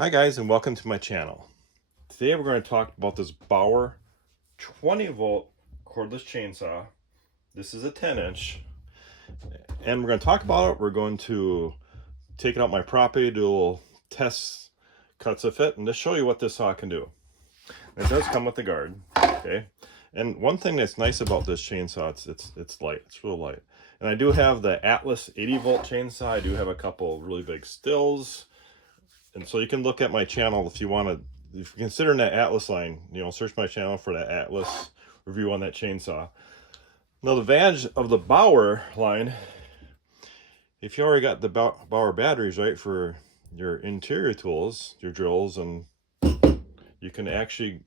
Hi guys, and welcome to my channel. Today we're going to talk about this Bauer 20 volt cordless chainsaw. This is a 10-inch, and we're going to talk about it. We're going to take it out my property, do a little test cuts of it, and just show you what this saw can do. It does come with the guard, okay? And one thing that's nice about this chainsaw, it's light. It's real light. And I do have the Atlas 80 volt chainsaw. I do have a couple really big stills. And so you can look at my channel if you want to, if you're considering that Atlas line, you know, search my channel for that Atlas review on that chainsaw. Now the advantage of the Bauer line, if you already got the Bauer batteries, right, for your interior tools, your drills, and you can actually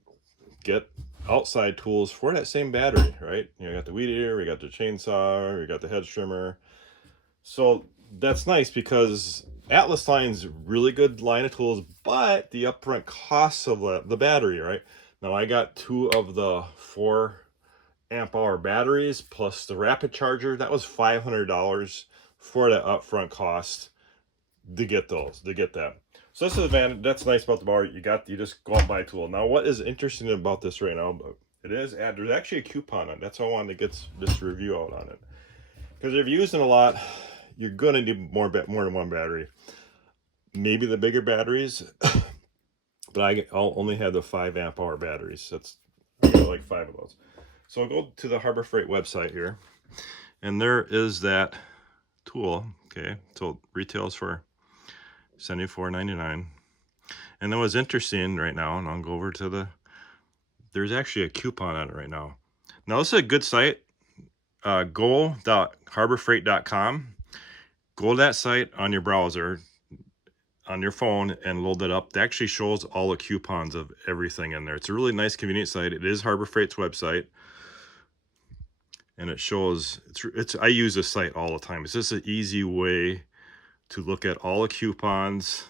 get outside tools for that same battery, right? You got the weed eater, we got the chainsaw, we got the hedge trimmer. So that's nice because Atlas line's really good line of tools, but the upfront costs of the battery, right? Now I got 2 of the 4 amp hour batteries plus the rapid charger. That was $500 for that upfront cost to get that. So this is advantage. That's nice about the Bauer. You just go out and buy a tool. Now what is interesting about this right now, there's actually a coupon on it. That's why I wanted to get this review out on it. Because if you're using a lot, you're going to need more than one battery. Maybe the bigger batteries, but I'll only have the 5 amp hour batteries. I got like 5 of those. So I'll go to the Harbor Freight website here, and there is that tool. Okay, so it retails for $74.99. And then what's interesting right now, and I'll go over to there's actually a coupon on it right now. Now this is a good site, go.harborfreight.com. Go to that site on your browser, on your phone, and load that up. It actually shows all the coupons of everything in there. It's a really nice, convenient site. It is Harbor Freight's website, and it shows. I use this site all the time. It's just an easy way to look at all the coupons.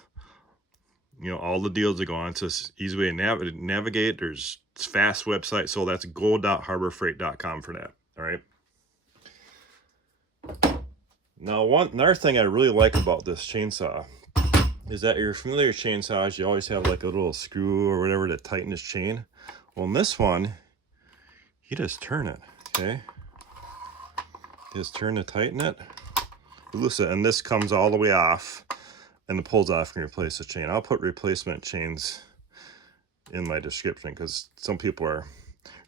You know, all the deals that go on. It's just an easy way to navigate. It's fast website. So that's go.harborfreight.com for that. All right. Now, another thing I really like about this chainsaw is that your familiar chainsaws, you always have like a little screw or whatever to tighten this chain. Well, in this one, you just turn it, okay? Just turn to tighten it, loosen it, and this comes all the way off, and it pulls off and replace the chain. I'll put replacement chains in my description because some people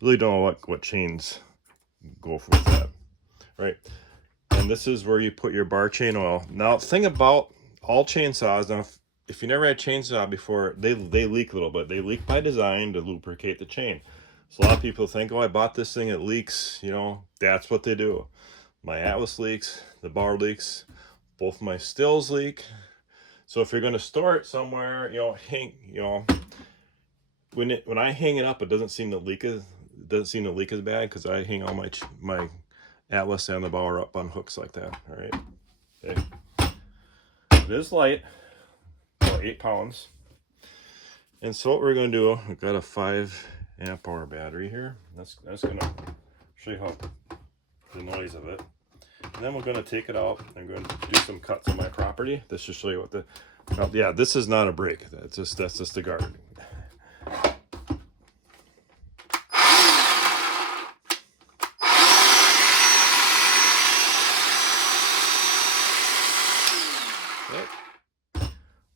really don't know what chains go with that, right? And this is where you put your bar chain oil. Now, thing about all chainsaws, now if you never had a chainsaw before, they leak a little bit. They leak by design to lubricate the chain. So a lot of people think, oh, I bought this thing, it leaks. You know, that's what they do. My Atlas leaks, the Bauer leaks, both my stills leak. So if you're going to store it somewhere, when I hang it up, it doesn't seem to leak as bad because I hang all my Atlas and the Bauer up on hooks like that. All right. Okay. It is light, about 8 pounds. And so what we're going to do, we've got a 5 amp hour battery here. That's going to show you the noise of it. And then we're going to take it out. I'm going to do some cuts on my property. This should show you what yeah, this is not a brake. That's just the guard.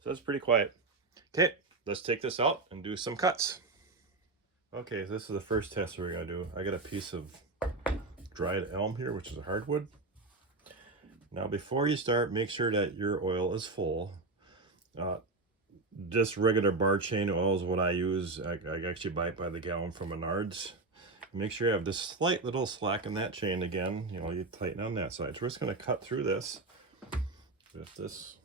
So that's pretty quiet. Okay, let's take this out and do some cuts. Okay, this is the first test we're gonna do. I got a piece of dried elm here, which is a hardwood. Now before you start, make sure that your oil is full. Just regular bar chain oil is what I use. I actually buy it by the gallon from Menards. Make sure you have this slight little slack in that chain again. You know, you tighten on that side. So we're just gonna cut through this with this.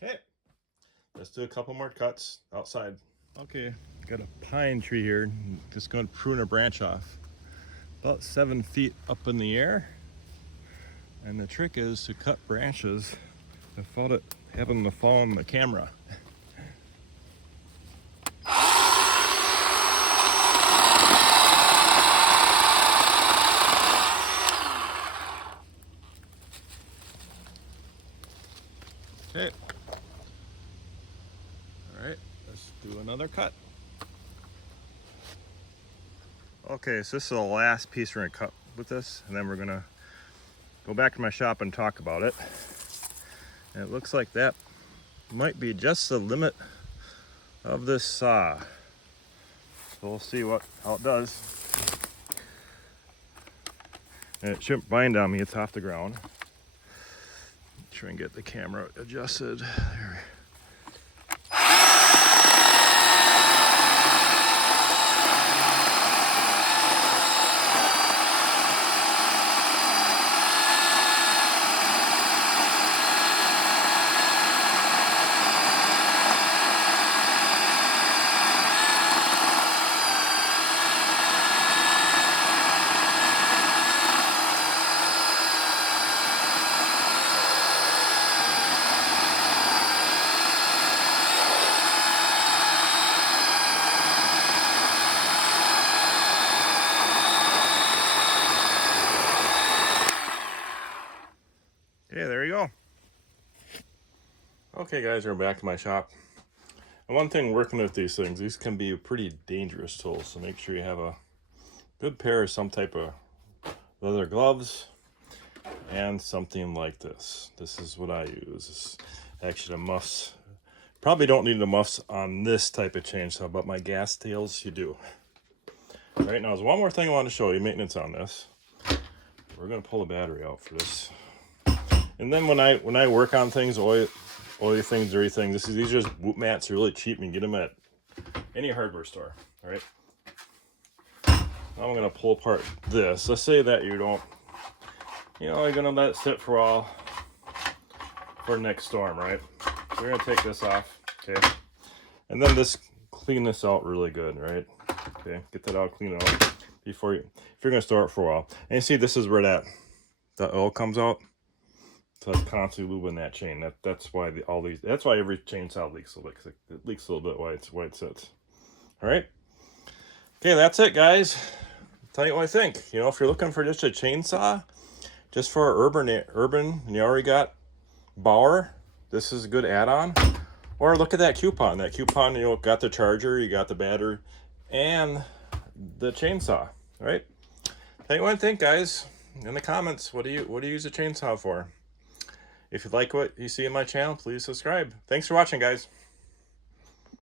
Okay, let's do a couple more cuts outside. Okay, got a pine tree here. Just going to prune a branch off. about 7 feet up in the air. And the trick is to cut branches without it having to fall on the camera. Okay. All right, let's do another cut. Okay, so this is the last piece we're gonna cut with this, and then we're gonna go back to my shop and talk about it. And it looks like that might be just the limit of this saw. So we'll see how it does. And it shouldn't bind on me, it's off the ground. Try and get the camera adjusted. There. Okay, there you go. Okay guys, we're back to my shop. And one thing working with these things, these can be pretty dangerous tools, so make sure you have a good pair of some type of leather gloves and something like this. This is what I use. It's actually the muffs. Probably don't need the muffs on this type of chainsaw, but my gas tails you do. All right, now there's one more thing I want to show you, maintenance on this. We're gonna pull the battery out for this. And then when I work on things, oily things, dirty things, these are just boot mats. They're really cheap. You can get them at any hardware store. All right. Now I'm gonna pull apart this. Let's say that you're gonna let it sit for a while for next storm, right? So we're gonna take this off, okay? And then clean this out really good, right? Okay, get that out, clean it out if you're gonna store it for a while. And you see, this is where that oil comes out. So it's constantly lubing that chain. That's why that's why every chainsaw leaks a little bit, 'cause it leaks a little bit while it sits. All right. Okay, that's it, guys. Tell you what I think. If you're looking for just a chainsaw, just for urban, and you already got Bauer, this is a good add-on. Or look at that coupon. That coupon, got the charger, you got the battery, and the chainsaw. All right. Tell you what I think, guys. In the comments, what do you use a chainsaw for? If you like what you see in my channel, please subscribe. Thanks for watching, guys.